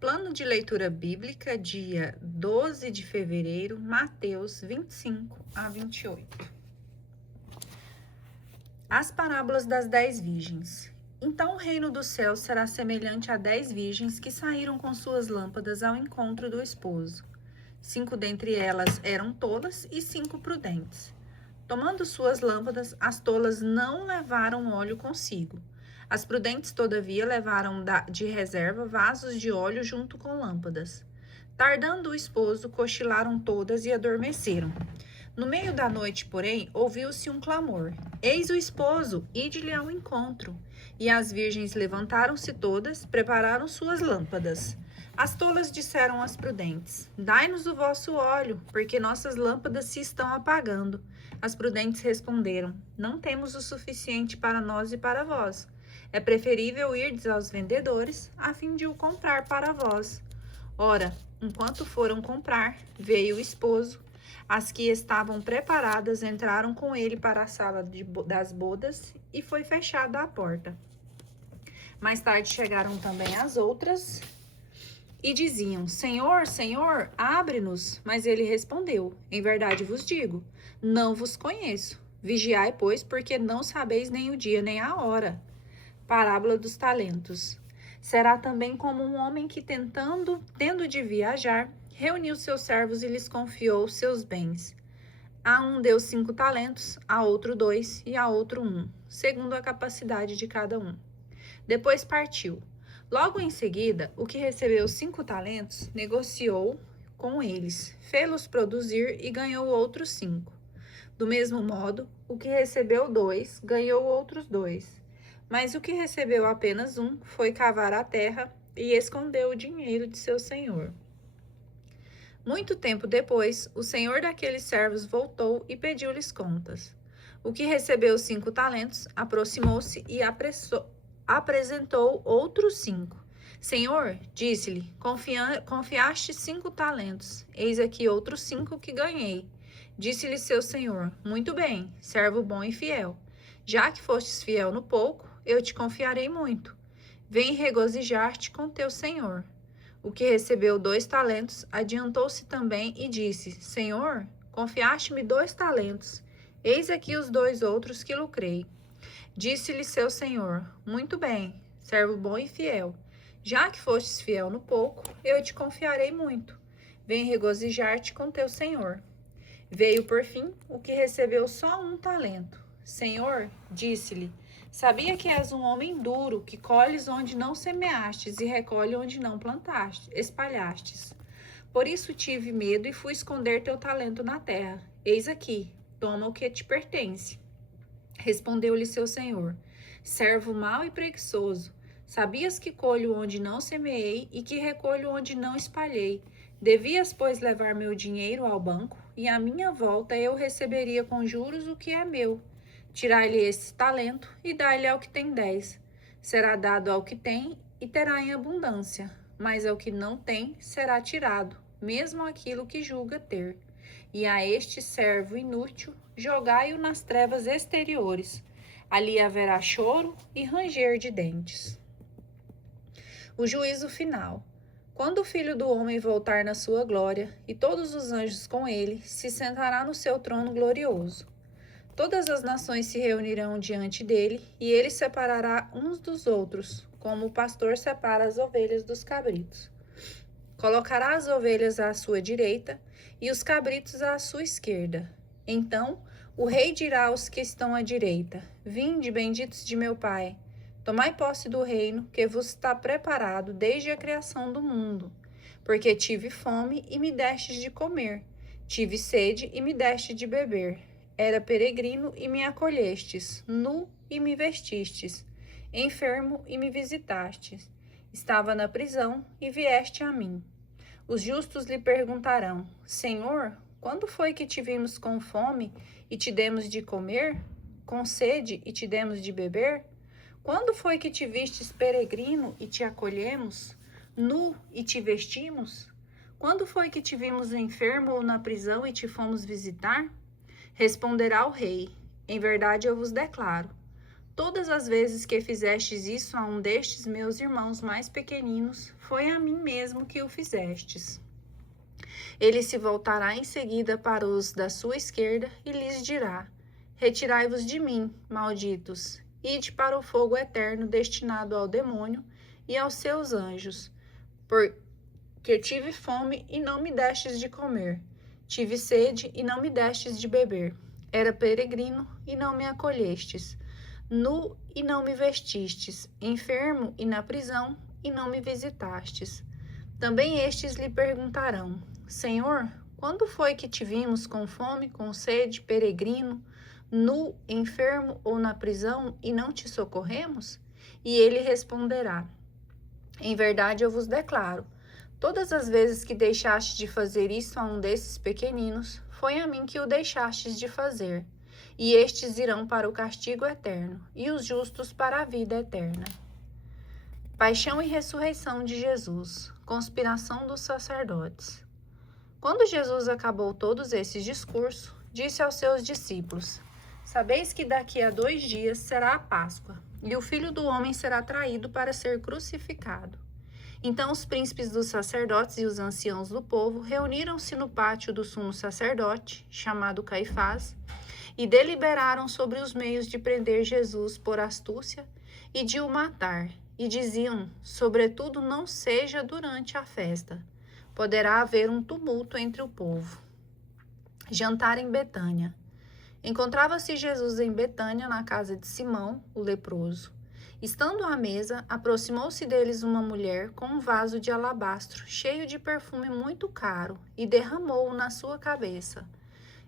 Plano de leitura bíblica, dia 12 de fevereiro, Mateus 25 a 28. As parábolas das 10 virgens. Então o reino dos céus será semelhante a 10 virgens que saíram com suas lâmpadas ao encontro do esposo. 5 dentre elas eram tolas e 5 prudentes. Tomando suas lâmpadas, as tolas não levaram óleo consigo. As prudentes, todavia, levaram de reserva vasos de óleo junto com lâmpadas. Tardando o esposo, cochilaram todas e adormeceram. No meio da noite, porém, ouviu-se um clamor: Eis o esposo, ide-lhe ao encontro. E as virgens levantaram-se todas, prepararam suas lâmpadas. As tolas disseram às prudentes: Dai-nos o vosso óleo, porque nossas lâmpadas se estão apagando. As prudentes responderam: Não temos o suficiente para nós e para vós. É preferível irdes aos vendedores, a fim de o comprar para vós. Ora, enquanto foram comprar, veio o esposo. As que estavam preparadas entraram com ele para a sala das bodas e foi fechada a porta. Mais tarde chegaram também as outras e diziam: Senhor, Senhor, abre-nos. Mas ele respondeu: Em verdade vos digo, não vos conheço. Vigiai, pois, porque não sabeis nem o dia nem a hora. Parábola dos talentos. Será também como um homem que, tendo de viajar, reuniu seus servos e lhes confiou seus bens. A um deu 5 talentos, a outro 2 e a outro 1, segundo a capacidade de cada um. Depois partiu. Logo em seguida, o que recebeu 5 talentos, negociou com eles, fê-los produzir e ganhou outros 5. Do mesmo modo, o que recebeu 2, ganhou outros 2. Mas o que recebeu apenas 1 foi cavar a terra e escondeu o dinheiro de seu senhor. Muito tempo depois, o senhor daqueles servos voltou e pediu-lhes contas. O que recebeu 5 talentos aproximou-se e apresentou outros 5. Senhor, disse-lhe, confiaste 5 talentos, eis aqui outros 5 que ganhei. Disse-lhe seu senhor: Muito bem, servo bom e fiel. Já que fostes fiel no pouco, eu te confiarei muito. Vem regozijar-te com teu senhor. O que recebeu 2 talentos adiantou-se também e disse: Senhor, confiaste-me 2 talentos. Eis aqui os 2 outros que lucrei. Disse-lhe seu senhor: Muito bem, servo bom e fiel. Já que fostes fiel no pouco, eu te confiarei muito. Vem regozijar-te com teu senhor. Veio por fim o que recebeu só 1 talento. Senhor, disse-lhe, sabia que és um homem duro, que colhes onde não semeastes e recolhe onde não espalhastes. Por isso tive medo e fui esconder teu talento na terra. Eis aqui, toma o que te pertence. Respondeu-lhe seu senhor: Servo mau e preguiçoso, sabias que colho onde não semeei e que recolho onde não espalhei. Devias, pois, levar meu dinheiro ao banco, e à minha volta eu receberia com juros o que é meu. Tirai-lhe esse talento e dai-lhe ao que tem 10. Será dado ao que tem e terá em abundância, mas ao que não tem será tirado, mesmo aquilo que julga ter. E a este servo inútil, jogai-o nas trevas exteriores. Ali haverá choro e ranger de dentes. O juízo final. Quando o Filho do Homem voltar na sua glória, e todos os anjos com ele, se sentará no seu trono glorioso. Todas as nações se reunirão diante dele, e ele separará uns dos outros, como o pastor separa as ovelhas dos cabritos. Colocará as ovelhas à sua direita e os cabritos à sua esquerda. Então o rei dirá aos que estão à direita: Vinde, benditos de meu Pai, tomai posse do reino que vos está preparado desde a criação do mundo. Porque tive fome e me destes de comer, tive sede e me deste de beber. Era peregrino e me acolhestes, nu e me vestistes, enfermo e me visitastes. Estava na prisão e vieste a mim. Os justos lhe perguntarão: Senhor, quando foi que te vimos com fome e te demos de comer? Com sede e te demos de beber? Quando foi que te vistes peregrino e te acolhemos? Nu e te vestimos? Quando foi que te vimos enfermo ou na prisão e te fomos visitar? Responderá o rei: Em verdade eu vos declaro, Todas as vezes que fizestes isso a um destes meus irmãos mais pequeninos, foi a mim mesmo que o fizestes. Ele se voltará em seguida para os da sua esquerda e lhes dirá: Retirai-vos de mim, malditos, ide para o fogo eterno destinado ao demônio e aos seus anjos, porque tive fome e não me destes de comer, tive sede e não me destes de beber, era peregrino e não me acolhestes, nu e não me vestistes, enfermo e na prisão e não me visitastes. Também estes lhe perguntarão: Senhor, quando foi que te vimos com fome, com sede, peregrino, nu, enfermo ou na prisão e não te socorremos? E ele responderá: Em verdade eu vos declaro, todas as vezes que deixastes de fazer isso a um desses pequeninos, foi a mim que o deixastes de fazer. E estes irão para o castigo eterno, e os justos para a vida eterna. Paixão e ressurreição de Jesus. Conspiração dos sacerdotes. Quando Jesus acabou todos esses discursos, disse aos seus discípulos: Sabeis que daqui a 2 dias será a Páscoa, e o Filho do Homem será traído para ser crucificado. Então os príncipes dos sacerdotes e os anciãos do povo reuniram-se no pátio do sumo sacerdote, chamado Caifás, e deliberaram sobre os meios de prender Jesus por astúcia e de o matar, e diziam: sobretudo não seja durante a festa, poderá haver um tumulto entre o povo. Jantar em Betânia. Encontrava-se Jesus em Betânia, na casa de Simão, o leproso. Estando à mesa, aproximou-se deles uma mulher com um vaso de alabastro cheio de perfume muito caro e derramou-o na sua cabeça.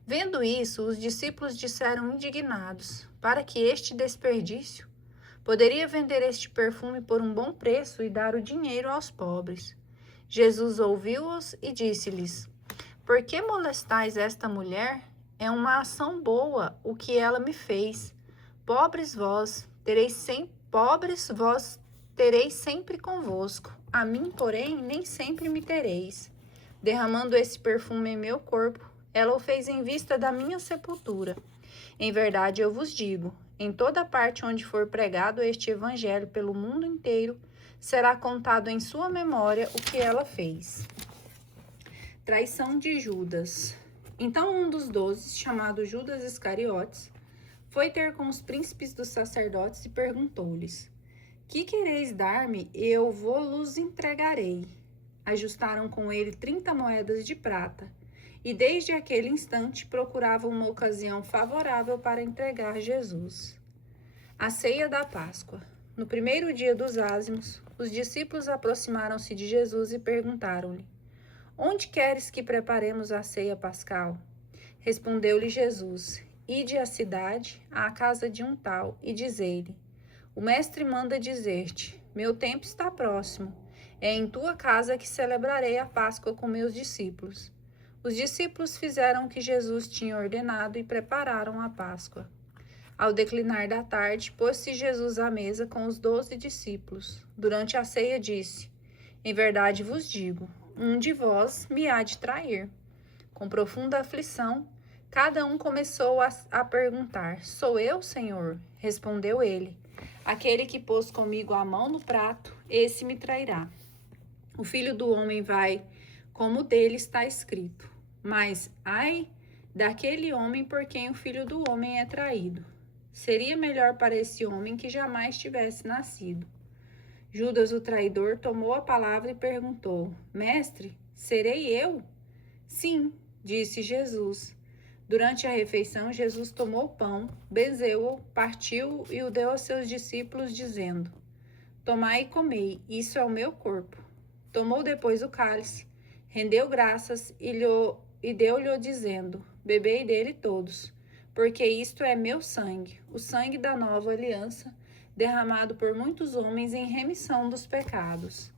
Vendo isso, os discípulos disseram indignados: para que este desperdício? Poderia vender este perfume por um bom preço e dar o dinheiro aos pobres. Jesus ouviu-os e disse-lhes: Por que molestais esta mulher? É uma ação boa o que ela me fez. Pobres vós tereis sempre convosco, a mim, porém, nem sempre me tereis. Derramando esse perfume em meu corpo, ela o fez em vista da minha sepultura. Em verdade, eu vos digo, em toda parte onde for pregado este evangelho pelo mundo inteiro, será contado em sua memória o que ela fez. Traição de Judas. Então um dos 12, chamado Judas Iscariotes, foi ter com os príncipes dos sacerdotes e perguntou-lhes: Que quereis dar-me? Eu vos entregarei. Ajustaram com ele 30 moedas de prata, e desde aquele instante procuravam uma ocasião favorável para entregar Jesus. A ceia da Páscoa. No primeiro dia dos ázimos, os discípulos aproximaram-se de Jesus e perguntaram-lhe: Onde queres que preparemos a ceia pascal? Respondeu-lhe Jesus: Ide à cidade, à casa de um tal, e dizei-lhe: O mestre manda dizer-te: Meu tempo está próximo. É em tua casa que celebrarei a Páscoa com meus discípulos. Os discípulos fizeram o que Jesus tinha ordenado e prepararam a Páscoa. Ao declinar da tarde, pôs-se Jesus à mesa com os 12 discípulos. Durante a ceia disse: Em verdade vos digo, um de vós me há de trair. Com profunda aflição, cada um começou a perguntar: Sou eu, Senhor? Respondeu ele: Aquele que pôs comigo a mão no prato, esse me trairá. O Filho do Homem vai, como dele está escrito. Mas, ai, daquele homem por quem o Filho do Homem é traído. Seria melhor para esse homem que jamais tivesse nascido. Judas, o traidor, tomou a palavra e perguntou: Mestre, serei eu? Sim, disse Jesus. Durante a refeição, Jesus tomou o pão, benzeu-o, partiu-o e o deu aos seus discípulos, dizendo: Tomai e comei, isso é o meu corpo. Tomou depois o cálice, rendeu graças e deu-lhe, dizendo: Bebei dele todos, porque isto é meu sangue, o sangue da nova aliança, derramado por muitos homens em remissão dos pecados.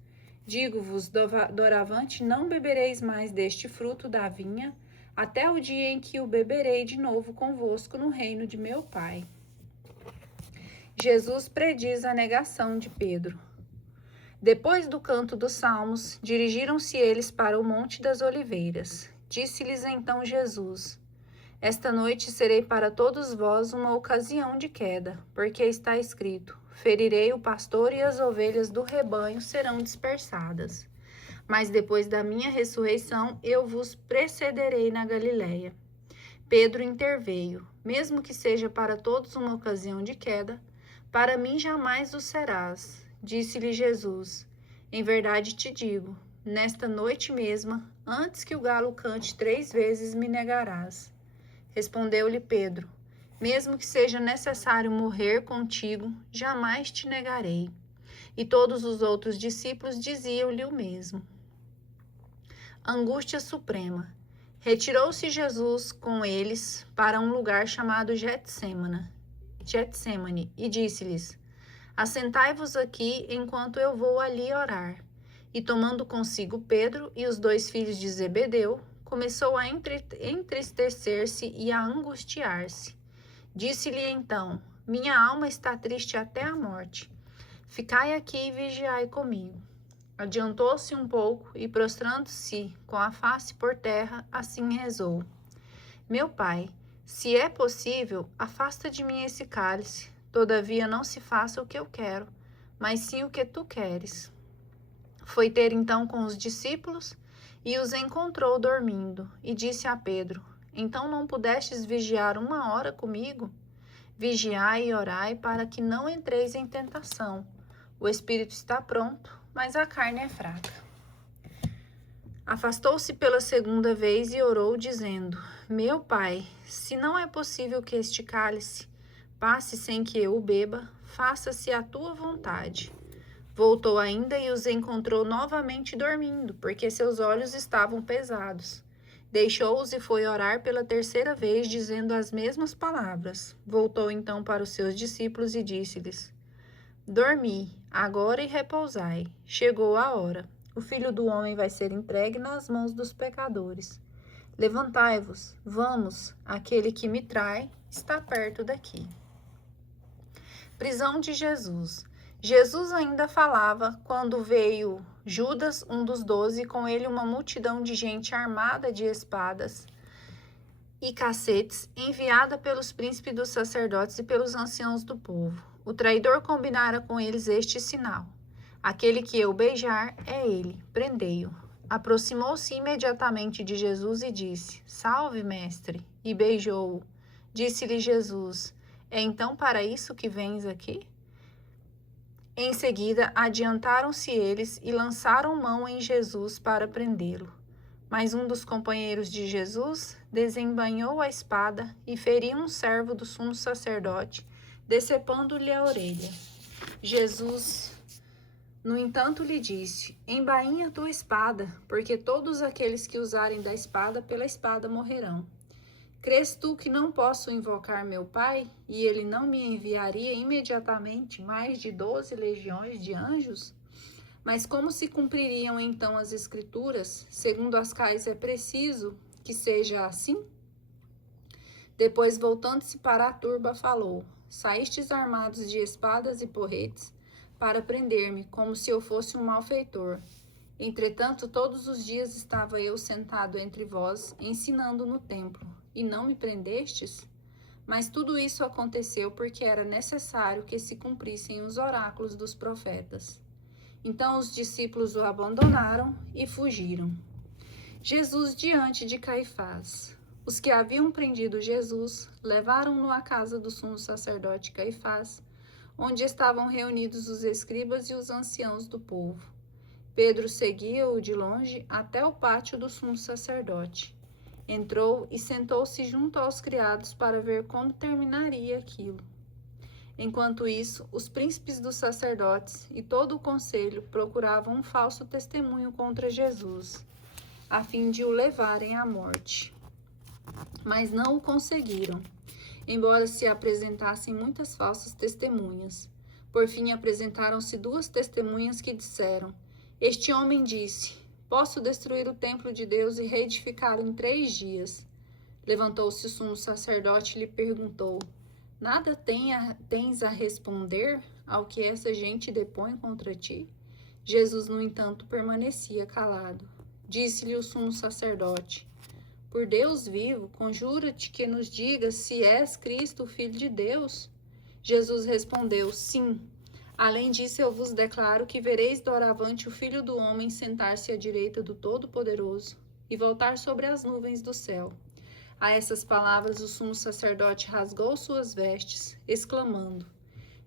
Digo-vos, doravante não bebereis mais deste fruto da vinha, até o dia em que o beberei de novo convosco no reino de meu Pai. Jesus prediz a negação de Pedro. Depois do canto dos salmos, dirigiram-se eles para o Monte das Oliveiras. Disse-lhes então Jesus: Esta noite serei para todos vós uma ocasião de queda, porque está escrito: ferirei o pastor e as ovelhas do rebanho serão dispersadas. Mas depois da minha ressurreição eu vos precederei na Galiléia. Pedro interveio: mesmo que seja para todos uma ocasião de queda, para mim jamais o serás. Disse-lhe Jesus: em verdade te digo, nesta noite mesma, antes que o galo cante 3 vezes, me negarás. Respondeu-lhe Pedro: mesmo que seja necessário morrer contigo, jamais te negarei. E todos os outros discípulos diziam-lhe o mesmo. Angústia suprema. Retirou-se Jesus com eles para um lugar chamado Getsemane e disse-lhes: assentai-vos aqui enquanto eu vou ali orar. E tomando consigo Pedro e os 2 filhos de Zebedeu, começou a entristecer-se e a angustiar-se. Disse-lhe então: minha alma está triste até a morte. Ficai aqui e vigiai comigo. Adiantou-se um pouco e, prostrando-se com a face por terra, assim rezou: meu Pai, se é possível, afasta de mim esse cálice. Todavia não se faça o que eu quero, mas sim o que tu queres. Foi ter então com os discípulos e os encontrou dormindo, e disse a Pedro: então não pudestes vigiar 1 hora comigo? Vigiai e orai para que não entreis em tentação. O espírito está pronto, mas a carne é fraca. Afastou-se pela 2ª vez e orou, dizendo: meu Pai, se não é possível que este cálice passe sem que eu o beba, faça-se a tua vontade. Voltou ainda e os encontrou novamente dormindo, porque seus olhos estavam pesados. Deixou-os e foi orar pela 3ª vez, dizendo as mesmas palavras. Voltou então para os seus discípulos e disse-lhes: dormi, agora e repousai. Chegou a hora. O Filho do Homem vai ser entregue nas mãos dos pecadores. Levantai-vos, vamos, aquele que me trai está perto daqui. Prisão de Jesus. Jesus ainda falava quando veio Judas, um dos 12, com ele uma multidão de gente armada de espadas e cacetes, enviada pelos príncipes dos sacerdotes e pelos anciãos do povo. O traidor combinara com eles este sinal: aquele que eu beijar é ele, prendei-o. Aproximou-se imediatamente de Jesus e disse: salve, mestre, e beijou-o. Disse-lhe Jesus: é então para isso que vens aqui? Em seguida, adiantaram-se eles e lançaram mão em Jesus para prendê-lo. Mas um dos companheiros de Jesus desembainhou a espada e feriu um servo do sumo sacerdote, decepando-lhe a orelha. Jesus, no entanto, lhe disse: embainha tua espada, porque todos aqueles que usarem da espada pela espada morrerão. Crês tu que não posso invocar meu Pai, e ele não me enviaria imediatamente mais de 12 legiões de anjos? Mas como se cumpririam então as Escrituras, segundo as quais é preciso que seja assim? Depois, voltando-se para a turba, falou: saístes armados de espadas e porretes para prender-me, como se eu fosse um malfeitor. Entretanto, todos os dias estava eu sentado entre vós, ensinando no templo, e não me prendestes? Mas tudo isso aconteceu porque era necessário que se cumprissem os oráculos dos profetas. Então os discípulos o abandonaram e fugiram. Jesus diante de Caifás. Os que haviam prendido Jesus levaram-no à casa do sumo sacerdote Caifás, onde estavam reunidos os escribas e os anciãos do povo. Pedro seguia-o de longe até o pátio do sumo sacerdote. Entrou e sentou-se junto aos criados para ver como terminaria aquilo. Enquanto isso, os príncipes dos sacerdotes e todo o conselho procuravam um falso testemunho contra Jesus, a fim de o levarem à morte. Mas não o conseguiram, embora se apresentassem muitas falsas testemunhas. Por fim, apresentaram-se 2 testemunhas que disseram: este homem disse: posso destruir o templo de Deus e reedificá-lo em 3 dias. Levantou-se o sumo sacerdote e lhe perguntou: nada tens a responder ao que essa gente depõe contra ti? Jesus, no entanto, permanecia calado. Disse-lhe o sumo sacerdote: Por Deus vivo, conjura-te que nos digas se és Cristo, o Filho de Deus. Jesus respondeu: Sim. Além disso, eu vos declaro que vereis doravante o Filho do Homem sentar-se à direita do Todo-Poderoso e voltar sobre as nuvens do céu. A essas palavras, o sumo sacerdote rasgou suas vestes, exclamando: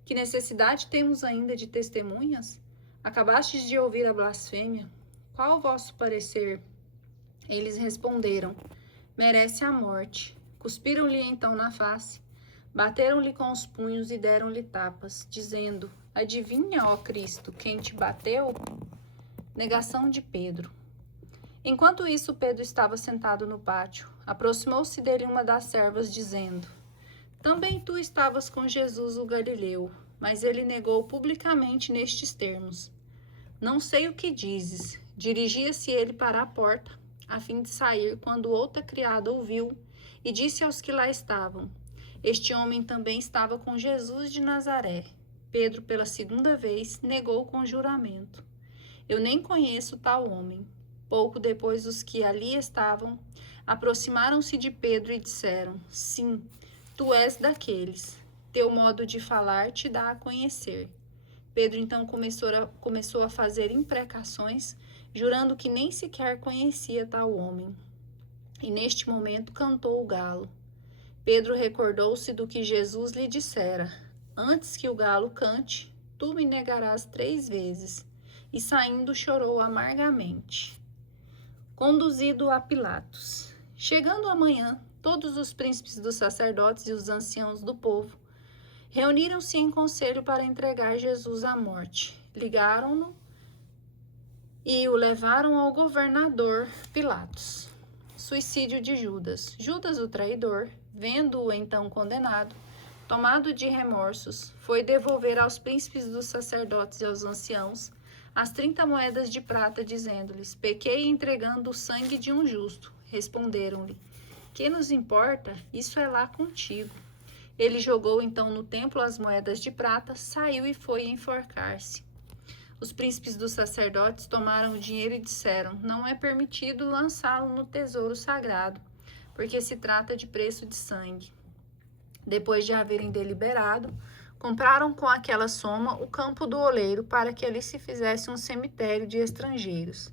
Que necessidade temos ainda de testemunhas? Acabastes de ouvir a blasfêmia? Qual o vosso parecer? Eles responderam: Merece a morte. Cuspiram-lhe então na face, bateram-lhe com os punhos e deram-lhe tapas, dizendo: Adivinha, ó Cristo, quem te bateu? Negação de Pedro. Enquanto isso, Pedro estava sentado no pátio. Aproximou-se dele uma das servas, dizendo: Também tu estavas com Jesus o Galileu. Mas ele negou publicamente nestes termos: Não sei o que dizes. Dirigia-se ele para a porta, a fim de sair, quando outra criada ouviu e disse aos que lá estavam: Este homem também estava com Jesus de Nazaré. Pedro, pela segunda vez, negou com juramento: Eu nem conheço tal homem. Pouco depois, os que ali estavam aproximaram-se de Pedro e disseram: Sim, tu és daqueles. Teu modo de falar te dá a conhecer. Pedro então começou a fazer imprecações, jurando que nem sequer conhecia tal homem. E neste momento cantou o galo. Pedro recordou-se do que Jesus lhe dissera: Antes que o galo cante, tu me negarás 3 vezes. E saindo chorou amargamente. Conduzido a Pilatos. Chegando a manhã, todos os príncipes dos sacerdotes e os anciãos do povo reuniram-se em conselho para entregar Jesus à morte. Ligaram-no e o levaram ao governador Pilatos. Suicídio de Judas. Judas, o traidor, vendo-o então condenado, tomado de remorsos, foi devolver aos príncipes dos sacerdotes e aos anciãos as 30 moedas de prata, dizendo-lhes: Pequei entregando o sangue de um justo. Responderam-lhe: Que nos importa? Isso é lá contigo. Ele jogou então no templo as moedas de prata, saiu e foi enforcar-se. Os príncipes dos sacerdotes tomaram o dinheiro e disseram: Não é permitido lançá-lo no tesouro sagrado, porque se trata de preço de sangue. Depois de haverem deliberado, compraram com aquela soma o campo do oleiro para que ali se fizesse um cemitério de estrangeiros.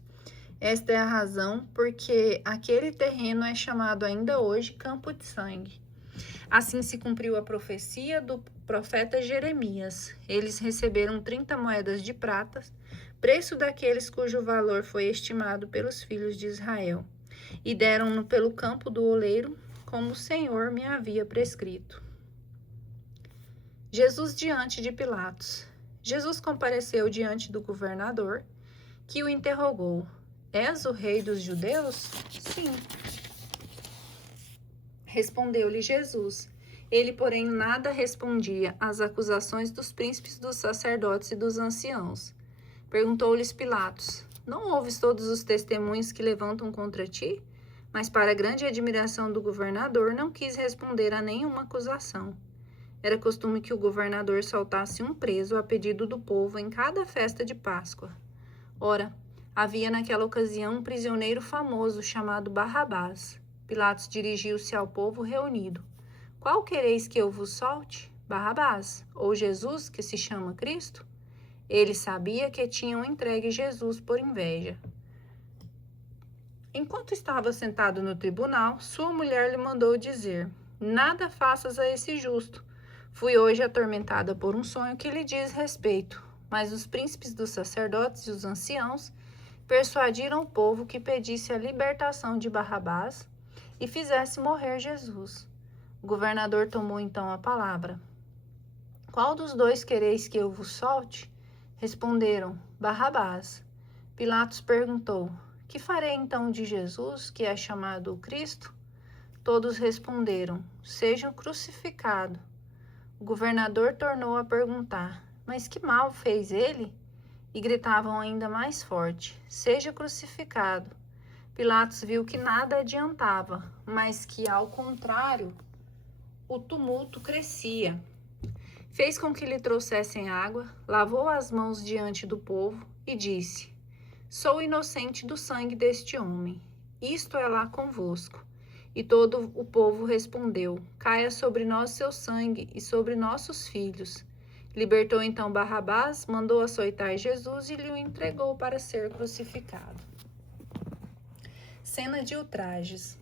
Esta é a razão porque aquele terreno é chamado ainda hoje Campo de Sangue. Assim se cumpriu a profecia do profeta Jeremias. Eles receberam 30 moedas de prata, preço daqueles cujo valor foi estimado pelos filhos de Israel, e deram-no pelo campo do oleiro, como o Senhor me havia prescrito. Jesus diante de Pilatos. Jesus compareceu diante do governador, que o interrogou: És o rei dos judeus? Sim. Respondeu-lhe Jesus. Ele, porém, nada respondia às acusações dos príncipes, dos sacerdotes e dos anciãos. Perguntou-lhes Pilatos: Não ouves todos os testemunhos que levantam contra ti? Mas, para grande admiração do governador, não quis responder a nenhuma acusação. Era costume que o governador soltasse um preso a pedido do povo em cada festa de Páscoa. Ora, havia naquela ocasião um prisioneiro famoso chamado Barrabás. Pilatos dirigiu-se ao povo reunido: Qual quereis que eu vos solte? Barrabás, ou Jesus, que se chama Cristo? Ele sabia que tinham entregue Jesus por inveja. Enquanto estava sentado no tribunal, sua mulher lhe mandou dizer: Nada faças a esse justo. Fui hoje atormentada por um sonho que lhe diz respeito. Mas os príncipes dos sacerdotes e os anciãos persuadiram o povo que pedisse a libertação de Barrabás e fizesse morrer Jesus. O governador tomou então a palavra: Qual dos dois quereis que eu vos solte? Responderam: Barrabás. Pilatos perguntou: Que farei então de Jesus, que é chamado o Cristo? Todos responderam: Seja crucificado. O governador tornou a perguntar: Mas que mal fez ele? E gritavam ainda mais forte: Seja crucificado. Pilatos viu que nada adiantava, mas que, ao contrário, o tumulto crescia. Fez com que lhe trouxessem água, lavou as mãos diante do povo e disse: Sou inocente do sangue deste homem. Isto é lá convosco. E todo o povo respondeu: caia sobre nós seu sangue e sobre nossos filhos. Libertou então Barrabás, mandou açoitar Jesus e lhe o entregou para ser crucificado. Cena de ultrajes.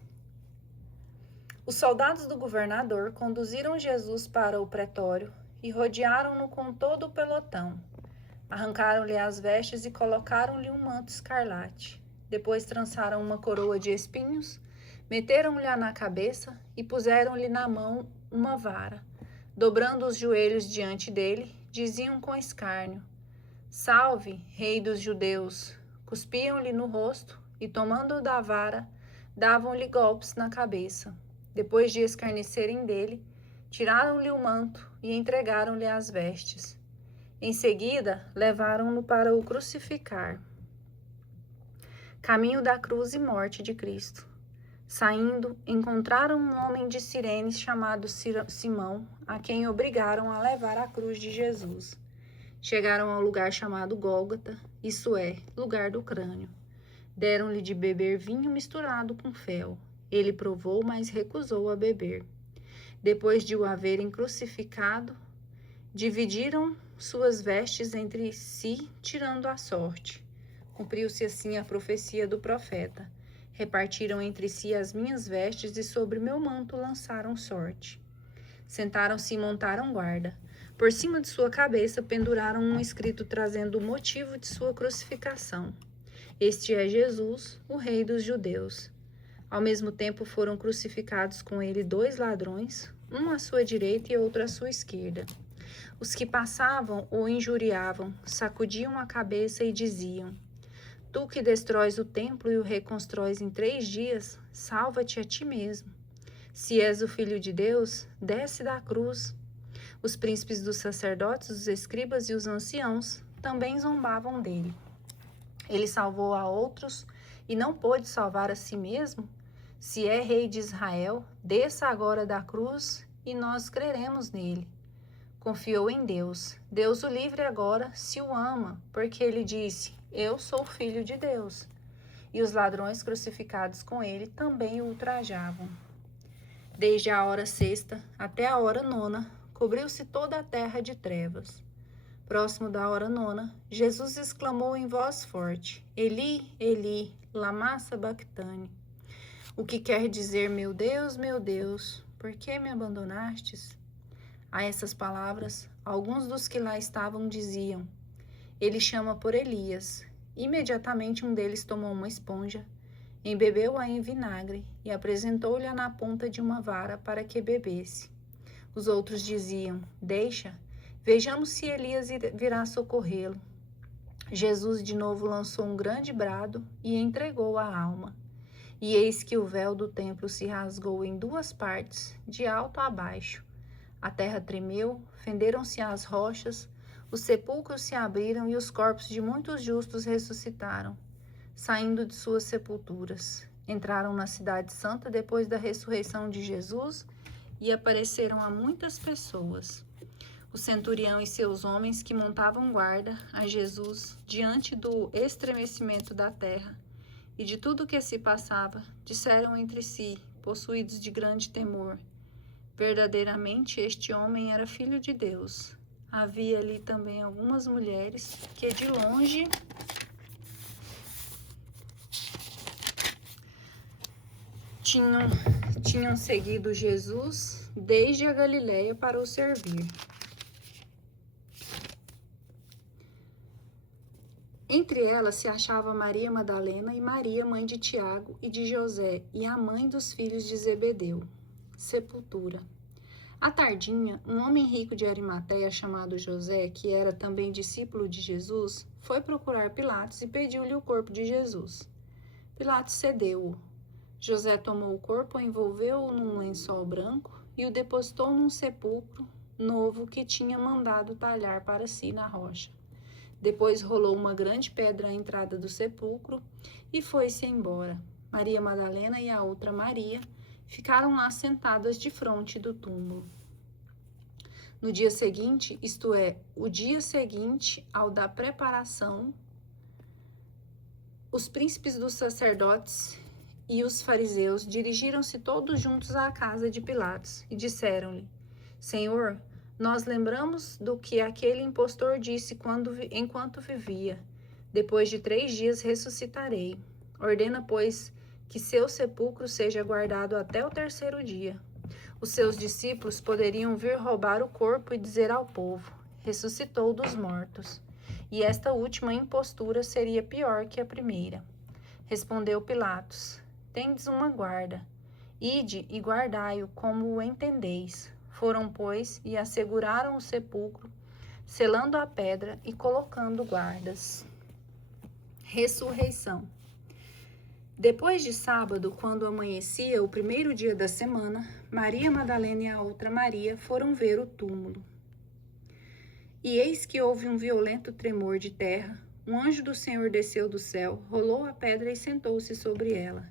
Os soldados do governador conduziram Jesus para o pretório e rodearam-no com todo o pelotão. Arrancaram-lhe as vestes e colocaram-lhe um manto escarlate. Depois trançaram uma coroa de espinhos, meteram-lhe na cabeça e puseram-lhe na mão uma vara. Dobrando os joelhos diante dele, diziam com escárnio: Salve, rei dos judeus! Cuspiam-lhe no rosto e, tomando da vara, davam-lhe golpes na cabeça. Depois de escarnecerem dele, tiraram-lhe o manto e entregaram-lhe as vestes. Em seguida, levaram-no para o crucificar. Caminho da cruz e morte de Cristo. Saindo, encontraram um homem de Cirene chamado Simão, a quem obrigaram a levar a cruz de Jesus. Chegaram ao lugar chamado Gólgota, isso é, lugar do crânio. Deram-lhe de beber vinho misturado com fel. Ele provou, mas recusou a beber. Depois de o haverem crucificado, dividiram suas vestes entre si, tirando a sorte. Cumpriu-se assim a profecia do profeta. Repartiram entre si as minhas vestes e sobre meu manto lançaram sorte. Sentaram-se e montaram guarda. Por cima de sua cabeça penduraram um escrito trazendo o motivo de sua crucificação. Este é Jesus, o Rei dos Judeus. Ao mesmo tempo foram crucificados com ele 2 ladrões, um à sua direita e outro à sua esquerda. Os que passavam o injuriavam, sacudiam a cabeça e diziam: Tu que destróis o templo e o reconstróis em 3 dias, salva-te a ti mesmo. Se és o Filho de Deus, desce da cruz. Os príncipes dos sacerdotes, os escribas e os anciãos também zombavam dele. Ele salvou a outros e não pôde salvar a si mesmo? Se é rei de Israel, desça agora da cruz e nós creremos nele. Confiou em Deus. Deus o livre agora, se o ama, porque ele disse: Eu sou filho de Deus. E os ladrões crucificados com ele também o ultrajavam. Desde a hora 6ª até a hora 9ª, cobriu-se toda a terra de trevas. Próximo da hora 9ª, Jesus exclamou em voz forte: Eli, Eli, lama sabachthani. O que quer dizer: meu Deus, por que me abandonastes? A essas palavras, alguns dos que lá estavam diziam: Ele chama por Elias. Imediatamente um deles tomou uma esponja, embebeu-a em vinagre e apresentou-lhe na ponta de uma vara para que bebesse. Os outros diziam: Deixa, vejamos se Elias virá socorrê-lo. Jesus de novo lançou um grande brado e entregou a alma. E eis que o véu do templo se rasgou em 2 partes, de alto a baixo. A terra tremeu, fenderam-se as rochas, os sepulcros se abriram e os corpos de muitos justos ressuscitaram, saindo de suas sepulturas. Entraram na cidade santa depois da ressurreição de Jesus e apareceram a muitas pessoas. O centurião e seus homens que montavam guarda a Jesus diante do estremecimento da terra e de tudo o que se passava, disseram entre si, possuídos de grande temor: verdadeiramente este homem era filho de Deus. Havia ali também algumas mulheres que de longe tinham seguido Jesus desde a Galiléia para o servir. Entre elas se achava Maria Madalena e Maria, mãe de Tiago e de José, e a mãe dos filhos de Zebedeu. Sepultura. À tardinha, um homem rico de Arimateia chamado José, que era também discípulo de Jesus, foi procurar Pilatos e pediu-lhe o corpo de Jesus. Pilatos cedeu-o. José tomou o corpo, envolveu-o num lençol branco e o depositou num sepulcro novo que tinha mandado talhar para si na rocha. Depois rolou uma grande pedra à entrada do sepulcro e foi-se embora. Maria Madalena e a outra Maria ficaram lá sentadas defronte do túmulo. No dia seguinte, isto é, o dia seguinte ao da preparação, os príncipes dos sacerdotes e os fariseus dirigiram-se todos juntos à casa de Pilatos e disseram-lhe: Senhor, nós lembramos do que aquele impostor disse enquanto vivia. Depois de 3 dias ressuscitarei. Ordena, pois, que seu sepulcro seja guardado até o 3º dia. Os seus discípulos poderiam vir roubar o corpo e dizer ao povo: ressuscitou dos mortos. E esta última impostura seria pior que a primeira. Respondeu Pilatos: tendes uma guarda. Ide e guardai-o como o entendeis. Foram, pois, e asseguraram o sepulcro, selando a pedra e colocando guardas. Ressurreição. Depois de sábado, quando amanhecia o 1º dia da semana, Maria Madalena e a outra Maria foram ver o túmulo. E eis que houve um violento tremor de terra. Um anjo do Senhor desceu do céu, rolou a pedra e sentou-se sobre ela.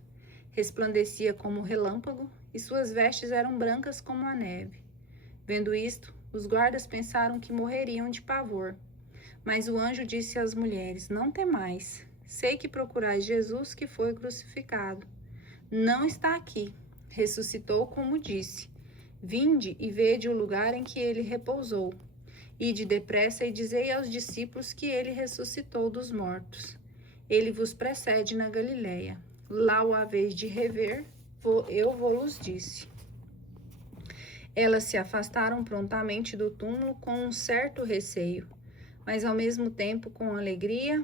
Resplandecia como relâmpago, e suas vestes eram brancas como a neve. Vendo isto, os guardas pensaram que morreriam de pavor. Mas o anjo disse às mulheres: não temais, sei que procurais Jesus que foi crucificado. Não está aqui, ressuscitou como disse. Vinde e vede o lugar em que ele repousou. Ide depressa e dizei aos discípulos que ele ressuscitou dos mortos. Ele vos precede na Galiléia. Lá o haveis de rever, eu vos disse. Elas se afastaram prontamente do túmulo com um certo receio, mas ao mesmo tempo com alegria,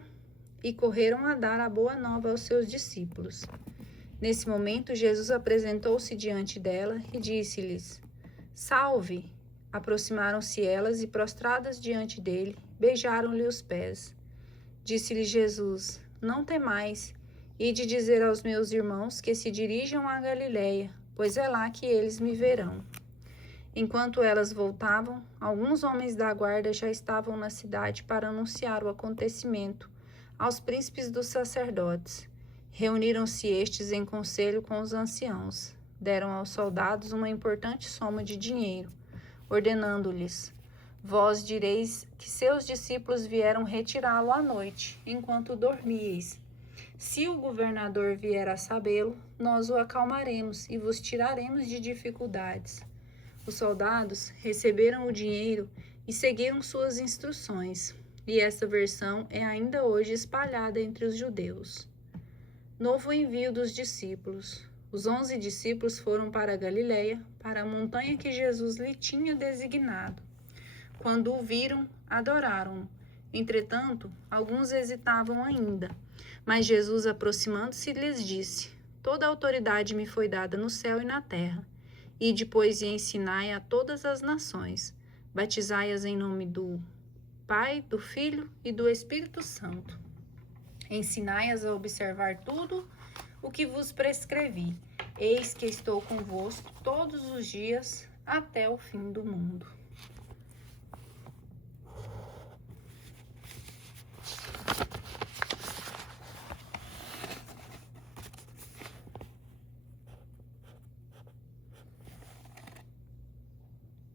e correram a dar a boa nova aos seus discípulos. Nesse momento, Jesus apresentou-se diante dela e disse-lhes: Salve! Aproximaram-se elas e, prostradas diante dele, beijaram-lhe os pés. Disse-lhe Jesus: não temais, ide dizer aos meus irmãos que se dirijam à Galiléia, pois é lá que eles me verão. Enquanto elas voltavam, alguns homens da guarda já estavam na cidade para anunciar o acontecimento aos príncipes dos sacerdotes. Reuniram-se estes em conselho com os anciãos. Deram aos soldados uma importante soma de dinheiro, ordenando-lhes: vós direis que seus discípulos vieram retirá-lo à noite, enquanto dormíeis. Se o governador vier a sabê-lo, nós o acalmaremos e vos tiraremos de dificuldades. Os soldados receberam o dinheiro e seguiram suas instruções, e essa versão é ainda hoje espalhada entre os judeus. Novo envio dos discípulos. Os 11 discípulos foram para a Galiléia, para a montanha que Jesus lhe tinha designado. Quando o viram, adoraram-no. Entretanto, alguns hesitavam ainda. Mas Jesus, aproximando-se, lhes disse: toda a autoridade me foi dada no céu e na terra. E depois ensinai a todas as nações. Batizai-as em nome do Pai, do Filho e do Espírito Santo. Ensinai-as a observar tudo o que vos prescrevi. Eis que estou convosco todos os dias até o fim do mundo.